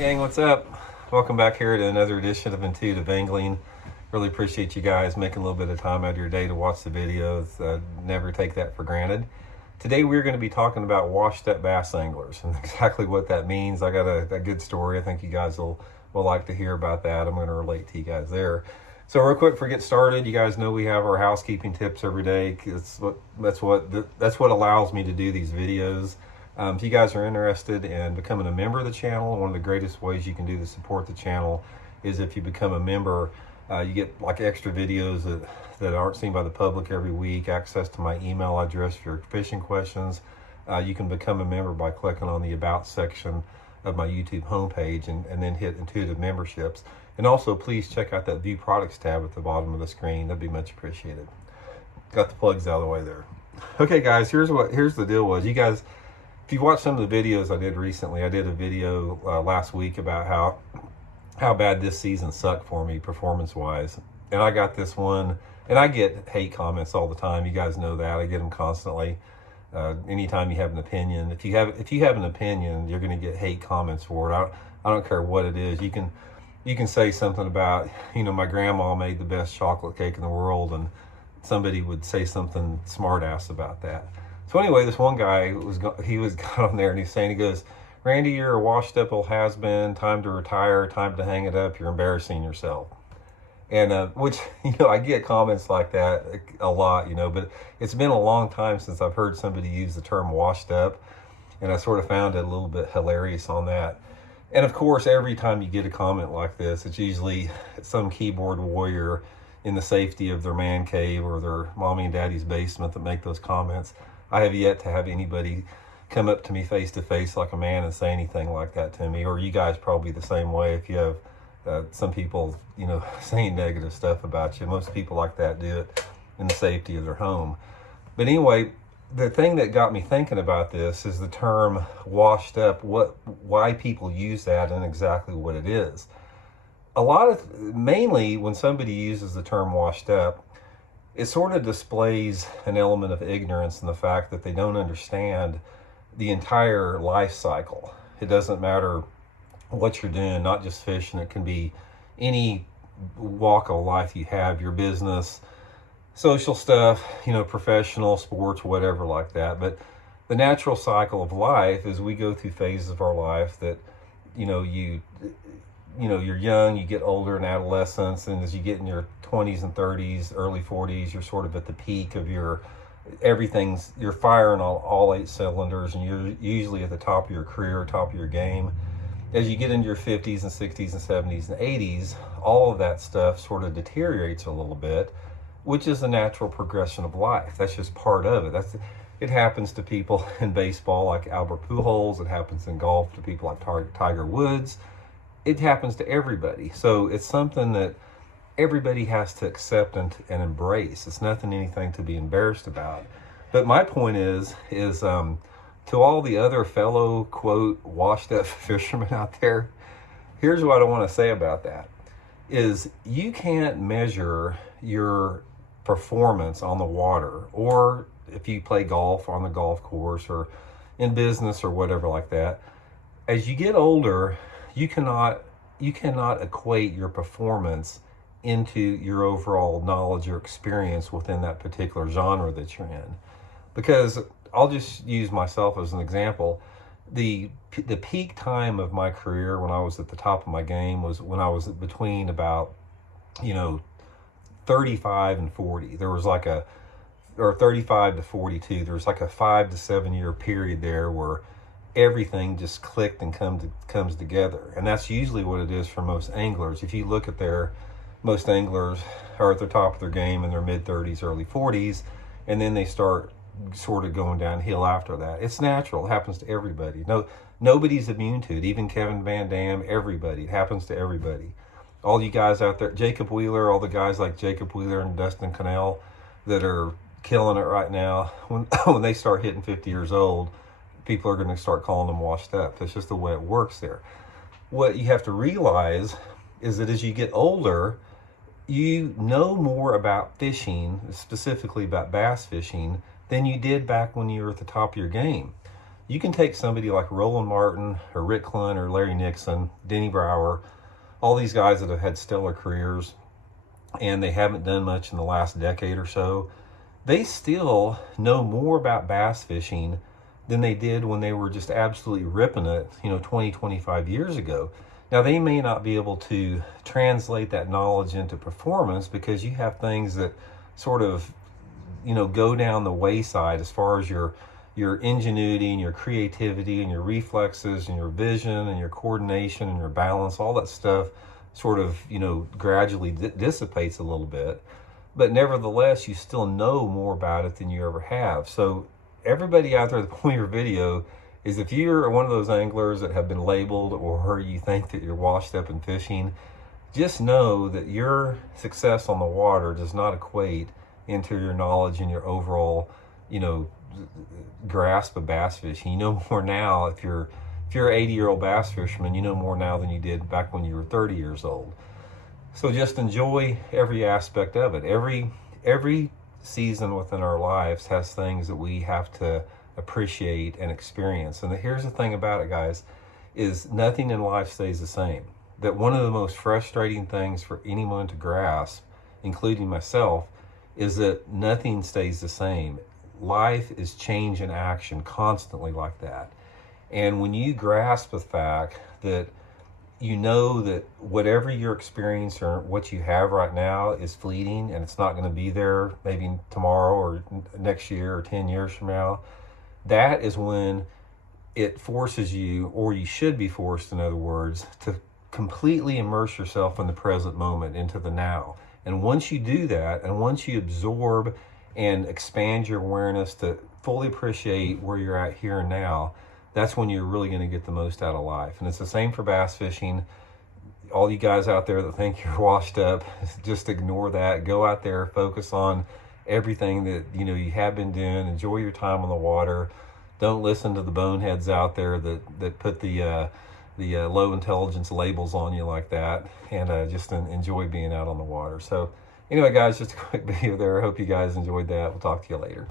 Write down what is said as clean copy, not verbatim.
gang, what's up? Welcome back here to another edition of Intuitive Angling. Really appreciate you guys making a little bit of time out of your day to watch the videos. Never take that for granted. Today we're going to be talking about washed up bass anglers and exactly what that means. I got a good story. I think you guys will like to hear about that. I'm going to relate to you guys there. So real quick, before we get started, you guys know we have our housekeeping tips every day. That's what allows me to do these videos. If you guys are interested in becoming a member of the channel, one of the greatest ways you can do to support the channel is if you become a member. You get like extra videos that aren't seen by the public every week, access to my email address for your fishing questions. You can become a member by clicking on the About section of my YouTube homepage and then hit Intuitive Memberships. And also, please check out that View Products tab at the bottom of the screen. That'd be much appreciated. Got the plugs out of the way there. Okay, guys, here's the deal was, you guys, if you watch some of the videos I did recently, I did a video last week about how bad this season sucked for me performance-wise. And I got this one, and I get hate comments all the time. You guys know that. I get them constantly. Anytime you have an opinion, if you have an opinion, you're going to get hate comments for it. I don't care what it is. You can say something about, my grandma made the best chocolate cake in the world, and somebody would say something smart ass about that. So anyway, this one guy got on there and he's saying, he goes, "Randy, you're a washed up old has-been, time to retire, time to hang it up, you're embarrassing yourself." And which, I get comments like that a lot, but it's been a long time since I've heard somebody use the term washed up, and I sort of found it a little bit hilarious on that. And of course, every time you get a comment like this, it's usually some keyboard warrior in the safety of their man cave or their mommy and daddy's basement that make those comments. I have yet to have anybody come up to me face to face like a man and say anything like that to me, or you guys probably the same way. If you have some people, saying negative stuff about you, most people like that do it in the safety of their home. But anyway, the thing that got me thinking about this is the term washed up, why people use that and exactly what it is. Mainly when somebody uses the term washed up, it sort of displays an element of ignorance in the fact that they don't understand the entire life cycle. It doesn't matter what you're doing, not just fishing. It can be any walk of life you have, your business, social stuff, professional, sports, whatever like that. But the natural cycle of life is we go through phases of our life that, you're young, you get older in adolescence, and as you get in your 20s and 30s, early 40s, you're sort of at the peak of you're firing on all 8 cylinders, and you're usually at the top of your career, top of your game. As you get into your 50s and 60s and 70s and 80s, all of that stuff sort of deteriorates a little bit, which is the natural progression of life. That's just part of it. It happens to people in baseball like Albert Pujols. It happens in golf to people like Tiger Woods. It happens to everybody. So it's something that everybody has to accept and embrace. It's anything to be embarrassed about. But my point is to all the other fellow, quote, washed up fishermen out there, here's what I want to say about that, is you can't measure your performance on the water, or if you play golf on the golf course or in business or whatever like that. As you get older, you cannot equate your performance into your overall knowledge or experience within that particular genre that you're in. Because I'll just use myself as an example. The peak time of my career when I was at the top of my game was when I was between about 35 and 40. There was or 35 to 42. There was like a 5 to 7 year period there where everything just clicked and comes together. And that's usually what it is for most anglers. If you look at most anglers are at the top of their game in their mid 30s, early 40s, and then they start sort of going downhill after that. It's natural. It happens to everybody. Nobody's immune to it. Even Kevin Van Dam, everybody. It happens to everybody. All you guys out there, Jacob Wheeler, all the guys like Jacob Wheeler and Dustin Connell that are killing it right now, when they start hitting 50 years old, people are going to start calling them washed up. That's just the way it works there. What you have to realize is that as you get older, you know more about fishing, specifically about bass fishing, than you did back when you were at the top of your game. You can take somebody like Roland Martin or Rick Clunn or Larry Nixon, Denny Brower, all these guys that have had stellar careers and they haven't done much in the last decade or so. They still know more about bass fishing than they did when they were just absolutely ripping it, 20, 25 years ago. Now, they may not be able to translate that knowledge into performance because you have things that sort of, go down the wayside as far as your ingenuity and your creativity and your reflexes and your vision and your coordination and your balance, all that stuff sort of, gradually dissipates a little bit. But nevertheless, you still know more about it than you ever have. So everybody out there, the point of your video is if you're one of those anglers that have been labeled or you think that you're washed up in fishing, just know that your success on the water does not equate into your knowledge and your overall, grasp of bass fishing. You know more now. If you're an 80-year-old bass fisherman, you know more now than you did back when you were 30 years old. So just enjoy every aspect of it. Every season within our lives has things that we have to appreciate and experience. And here's the thing about it, guys, is nothing in life stays the same. That one of the most frustrating things for anyone to grasp, including myself, is that nothing stays the same. Life is change and action constantly like that. And when you grasp the fact that you know that whatever you're experiencing or what you have right now is fleeting and it's not going to be there maybe tomorrow or next year or 10 years from now, that is when it forces you, or you should be forced, in other words, to completely immerse yourself in the present moment, into the now. And once you do that, and once you absorb and expand your awareness to fully appreciate where you're at here and now, that's when you're really going to get the most out of life. And it's the same for bass fishing. All you guys out there that think you're washed up, just ignore that. Go out there, focus on everything that you have been doing. Enjoy your time on the water. Don't listen to the boneheads out there that put the low intelligence labels on you like that, and just enjoy being out on the water. So anyway, guys, just a quick video there. I hope you guys enjoyed that. We'll talk to you later.